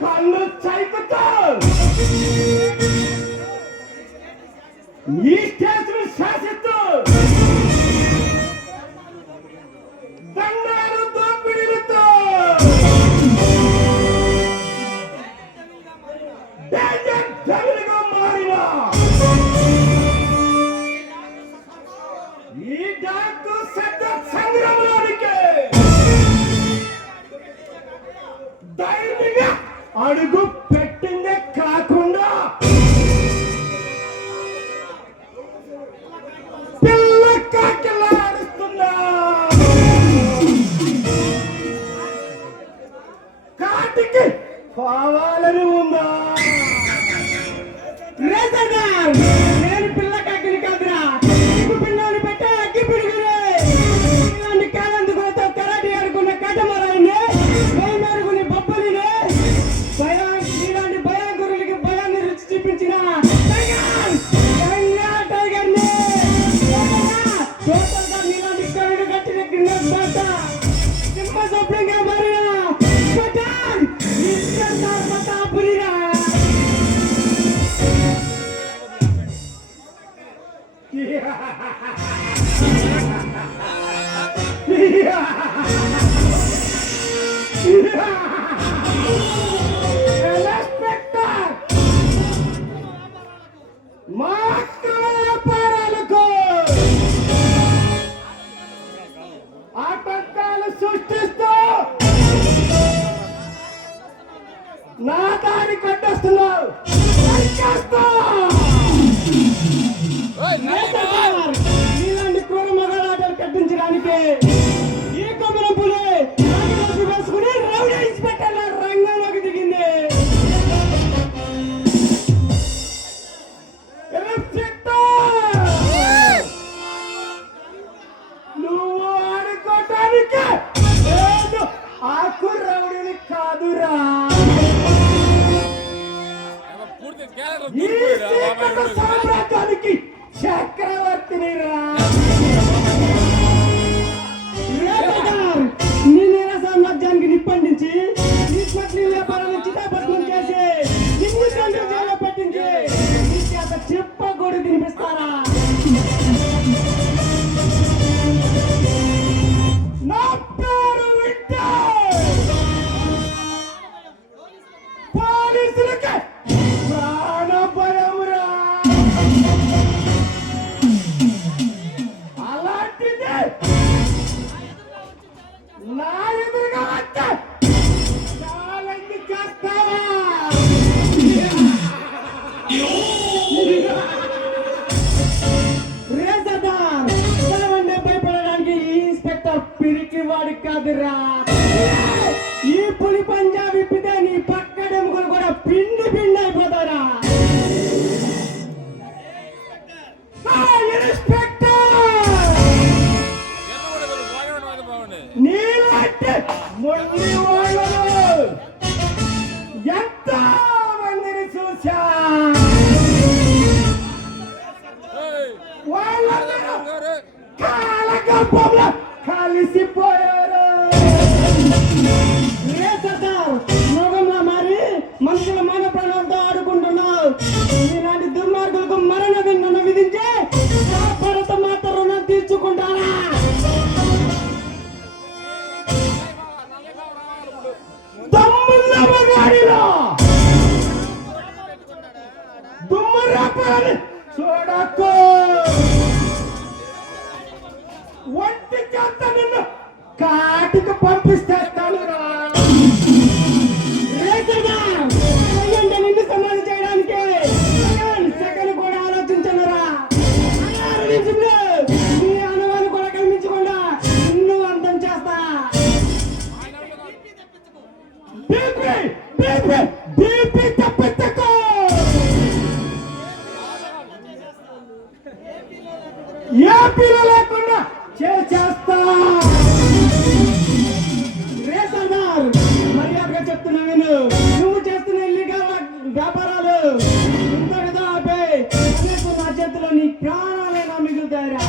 కళ్ళు చైకుతా ఈ స్టేషన్ శాసిస్తూ దండాలు దోపిడీలతో డేంజర్ మారిన ఈ డాకు శబ్ద సంగ్రామానికి ధైర్యంగా అడుగు పెట్టిందే కాకుండా పిల్ల కాకిలాడుతున్నా కాటికి కావాలని ఉందా? నేను పిల్ల కాకిని కాదురా, పిల్లలు పెట్టే అగ్గి పిడుగులే ఇలాంటి కాలందుకు కరాటి ఆడుకున్న కటమరాయిని మేరుకుని బొబ్బలిని ఇలాంటి భయాంకురులకి భయాన్ని రుచి చూపించిన టైగర్ని ఇలాంటి కరుడు కట్టిన సింహ స్వప్నంగా మారిన పులిరా. ఆటంకాలు సృష్టిస్తూ నా దారి కట్టేస్తున్నావు. ఇలాంటి క్రూర మగాడాటలు కట్టించడానికి ఈ కొమ్మల పులి వేసుకుని రౌడీ ఇన్స్పెక్టర్ రంగంలోకి దిగింది. నువ్వు ఆడుకోవటానికి ఆకు రౌడీని కాదురా, సామ్రాజ్యానికి చక్రవర్తిని రా. నీళ్ళ సామ్రాజ్యానికి నిప్పండించి నిష్పత్తి వ్యాపారాన్ని చితాపత్నం చేసి నిన్ను జైల్లో పెట్టించి చెప్పగొడు తినిపిస్తారా? నా పేరు వింటే పోలీసులకి ప్రాణభయమురా. అలాంటిది నా ఎదురుగా వచ్చే ఛాలెంజ్ చేస్తావా? భయపడడానికి ఇన్స్పెక్టర్ పిరికి వాడి కాదురా. ఈ పులి పంజా విప్పితే నీ పక్కడెముకలు కూడా పిండి పిండి అయిపోతారా? నీలాంటి మొండి వాళ్ళను ఎంత మందిని చూసా, వాళ్ళందరూ కాలగర్భంలో కలిసిపోయారు. మృగంలో మారి మనుషుల మాన ప్రాణాలతో ఆడుకుంటున్నావు. ఇలాంటి దుర్మార్గులకు మరణ దండన విధించి భరత మాత రుణం తీర్చుకుంటారా? దమ్మున్న మగాడిలో దుమ్ము రాపాలని చూడకు. ఒంటి చేత నిన్ను కాటికి పంపిస్తాను రా. నిన్ను సమాధి చేయడానికి సెకండ్ కూడా ఆలోచించనురా. నీ అనుమానం కూడా కల్పించకుండా నిన్ను అంతం చేస్తా. తప్పించకు. ఏపీలో లేకుండా చేస్తా. మర్యాదగా చెప్తున్నా నేను. రేపు నా చేతిలో నీ ప్రాణాలైనా మిగులుతాయిరా